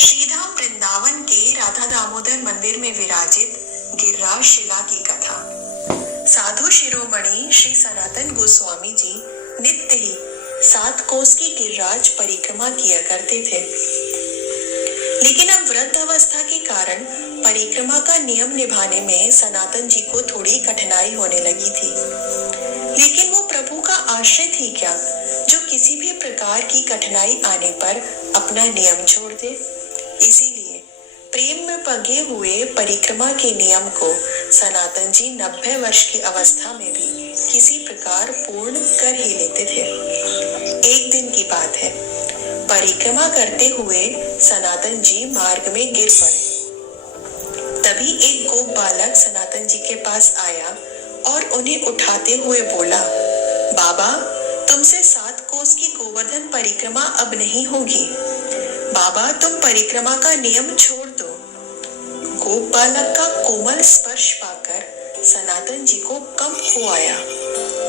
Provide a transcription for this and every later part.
श्रीधाम वृंदावन के राधा दामोदर मंदिर में विराजित गिरिराज शिला की कथा। साधु शिरोमणि श्री सनातन गोस्वामी जी नित्य ही 7 कोस की गिरिराज परिक्रमा किया करते थे, लेकिन अब वृद्ध अवस्था के कारण परिक्रमा का नियम निभाने में सनातन जी को थोड़ी कठिनाई होने लगी थी। लेकिन वो प्रभु का आश्रय थी क्या, जो किसी भी प्रकार की कठिनाई आने पर अपना नियम छोड़ दे। इसीलिए प्रेम में पगे हुए परिक्रमा के नियम को सनातन जी 90 वर्ष की अवस्था में भी किसी प्रकार पूर्ण कर ही लेते थे। एक दिन की बात है, परिक्रमा करते हुए सनातन जी मार्ग में गिर पड़े। तभी एक गोप बालक सनातन जी के पास आया और उन्हें उठाते हुए बोला, बाबा, तुमसे 7 कोस की गोवर्धन परिक्रमा अब नहीं होगी। बाबा, तुम परिक्रमा का नियम छोड़ दो। गोप बालक का कोमल स्पर्श पाकर सनातन जी को कंप हो आया।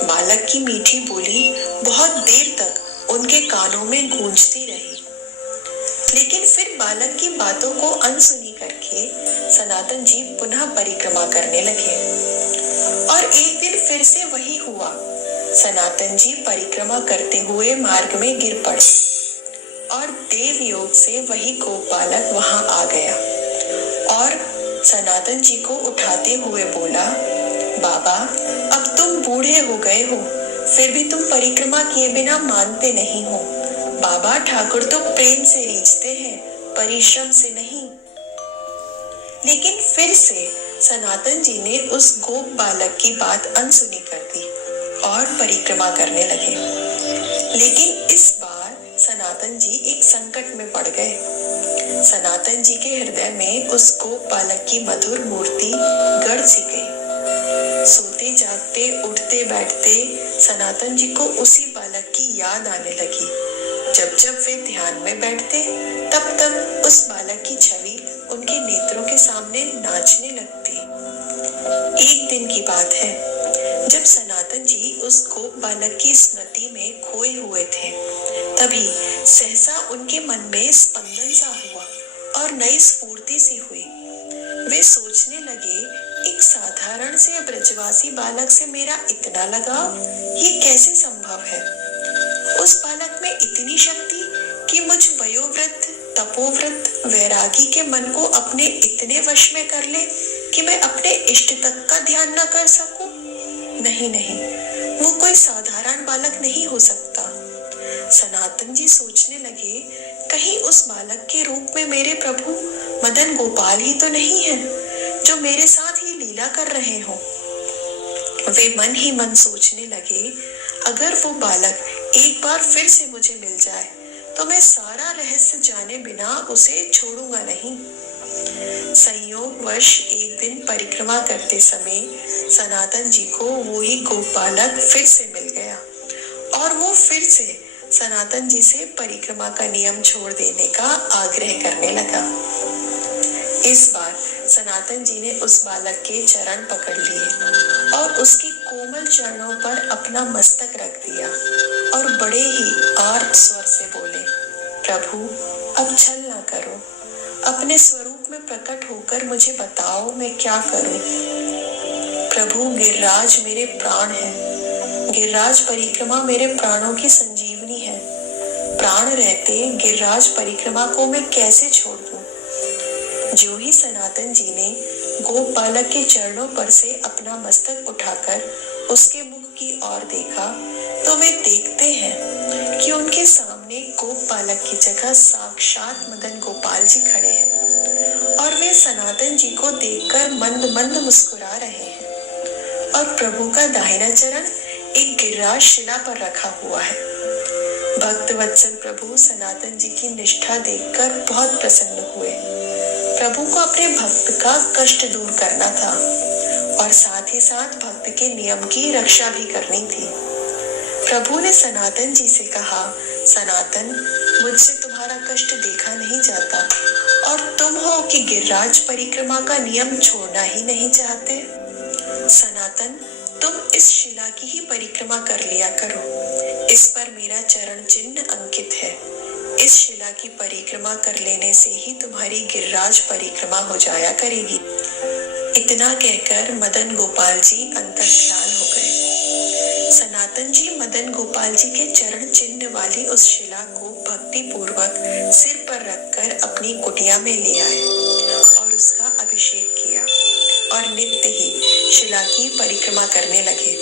बालक की मीठी बोली बहुत देर तक उनके कानों में गूंजती रही, लेकिन फिर बालक की बातों को अनसुनी करके सनातन जी पुनः परिक्रमा करने लगे। और एक दिन फिर से वही हुआ। सनातन जी परिक्रमा करते हुए मार्ग में गिर पड़े और देव योग से वही गोप बालक वहां आ गया और सनातन जी को उठाते हुए बोला, बाबा, अब तुम बूढ़े हो गए हो, फिर भी तुम परिक्रमा किए बिना मानते नहीं हो। बाबा, ठाकुर तो प्रेम से रीझते हैं, परिश्रम से नहीं। लेकिन फिर से सनातन जी ने उस गोप बालक की बात अनसुनी कर दी और परिक्रमा करने लगे। लेकिन इस बार सनातन जी एक संकट में पड़ गए। सनातन जी के हृदय में उस गोप बालक की मधुर मूर्ति गड़ सी गई। सोते जागते उठते बैठते सनातन जी को उसी बालक की याद आने लगी। जब जब वे ध्यान में बैठते तब तब उस बालक की छवि उनके नेत्रों के सामने नाचने लगती। एक दिन की बात है, जब सनातन जी उस गोप बालक की स्मृति में खोए हुए थे, तभी सहसा उनके मन में स्पंदन सा हुआ और नई स्फूर्ति सी हुई। वे सोचने लगे, एक साधारण से ब्रजवासी बालक से मेरा इतना लगाव, ये कैसे संभव है। उस बालक में इतनी शक्ति कि मुझ वयोवृद्ध तपोवृत्त वैरागी के मन को अपने इतने वश में कर ले कि मैं अपने इष्ट तक का ध्यान न कर सकूं। नहीं नहीं, वो कोई साधारण बालक नहीं हो सकता। सनातन जी सोचने लगे, कहीं उस बालक के रूप में मेरे प्रभु मदन गोपाल ही तो नहीं है, जो मेरे साथ ही लीला कर रहे हो। वे मन ही मन सोचने लगे, अगर वो बालक एक बार फिर से मुझे मिल जाए तो मैं सारा रहस्य जाने बिना उसे छोड़ूंगा नहीं। संयोगवश एक दिन परिक्रमा करते समय सनातन जी को वही गोप बालक फिर से मिल गया और वो फिर से सनातन जी से परिक्रमा का नियम छोड़ देने का आग्रह करने लगा। इस बार सनातन जी ने उस बालक के चरण पकड़ लिए और उसके कोमल चरणों पर अपना मस्तक रख दिया और बड़े ही आर्त स्वर से बोले, प्रभु, अब छल ना करो, अपने स्वरूप में प्रकट होकर मुझे बताओ मैं क्या करूं। प्रभु, गिरिराज मेरे प्राण है, गिरिराज परिक्रमा मेरे प्राणों की संजीवनी है। प्राण रहते गिरिराज परिक्रमा को मैं कैसे छोड़ दूं। जो ही सनातन जी ने गोप बालक के चरणों पर से अपना मस्तक उठाकर उसके मुख की ओर देखा, तो वे देखते हैं कि उनके सामने गोप बालक की जगह साक्षात मदन गोपाल जी खड़े हैं और वे सनातन जी को देखकर मंद मंद मुस्कुरा रहे हैं और प्रभु का दाहिना चरण एक गिरिराज शिला पर रखा हुआ है। भक्त वत्सल प्रभु सनातन जी की निष्ठा देखकर बहुत प्रसन्न हुए। प्रभु को अपने भक्त का कष्ट दूर करना था और साथ ही साथ भक्त के नियम की रक्षा भी करनी थी। प्रभु ने सनातन जी से कहा, सनातन, मुझसे तुम्हारा कष्ट देखा नहीं जाता और तुम हो कि गिरिराज परिक्रमा का नियम छोड़ना ही नहीं चाहते। सनातन, तुम इस शिला की ही परिक्रमा कर लिया करो। इस पर मेरा चरण चिन्ह अंकित है। इस शिला की परिक्रमा कर लेने से ही तुम्हारी गिरिराज परिक्रमा हो जाया करेगी। इतना कहकर मदन गोपाल जी अंतर्ध्यान हो गए। सनातन जी मदन गोपाल जी के चरण चिन्ह वाली उस शिला को भक्ति पूर्वक सिर पर रखकर अपनी कुटिया में ले आए और उसका अभिषेक किया और नित्य ही शिला की परिक्रमा करने लगे।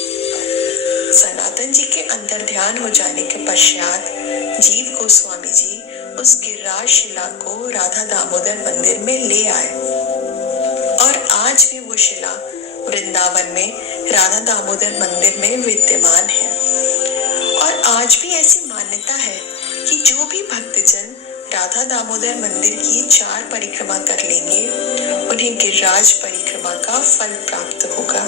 सनातन जी के अंतर्ध्यान हो जाने के पश्चात जीव गोस्वामी जी उस गिरिराज शिला को राधा दामोदर मंदिर में ले आए और आज भी वो शिला वृंदावन में राधा दामोदर मंदिर में विद्यमान है। और आज भी ऐसी मान्यता है कि जो भी भक्तजन राधा दामोदर मंदिर की 4 परिक्रमा कर लेंगे उन्हें गिरिराज परिक्रमा का फल प्राप्त होगा।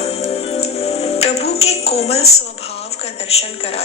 प्रभु के कोमल स्वभाव का दर्शन करा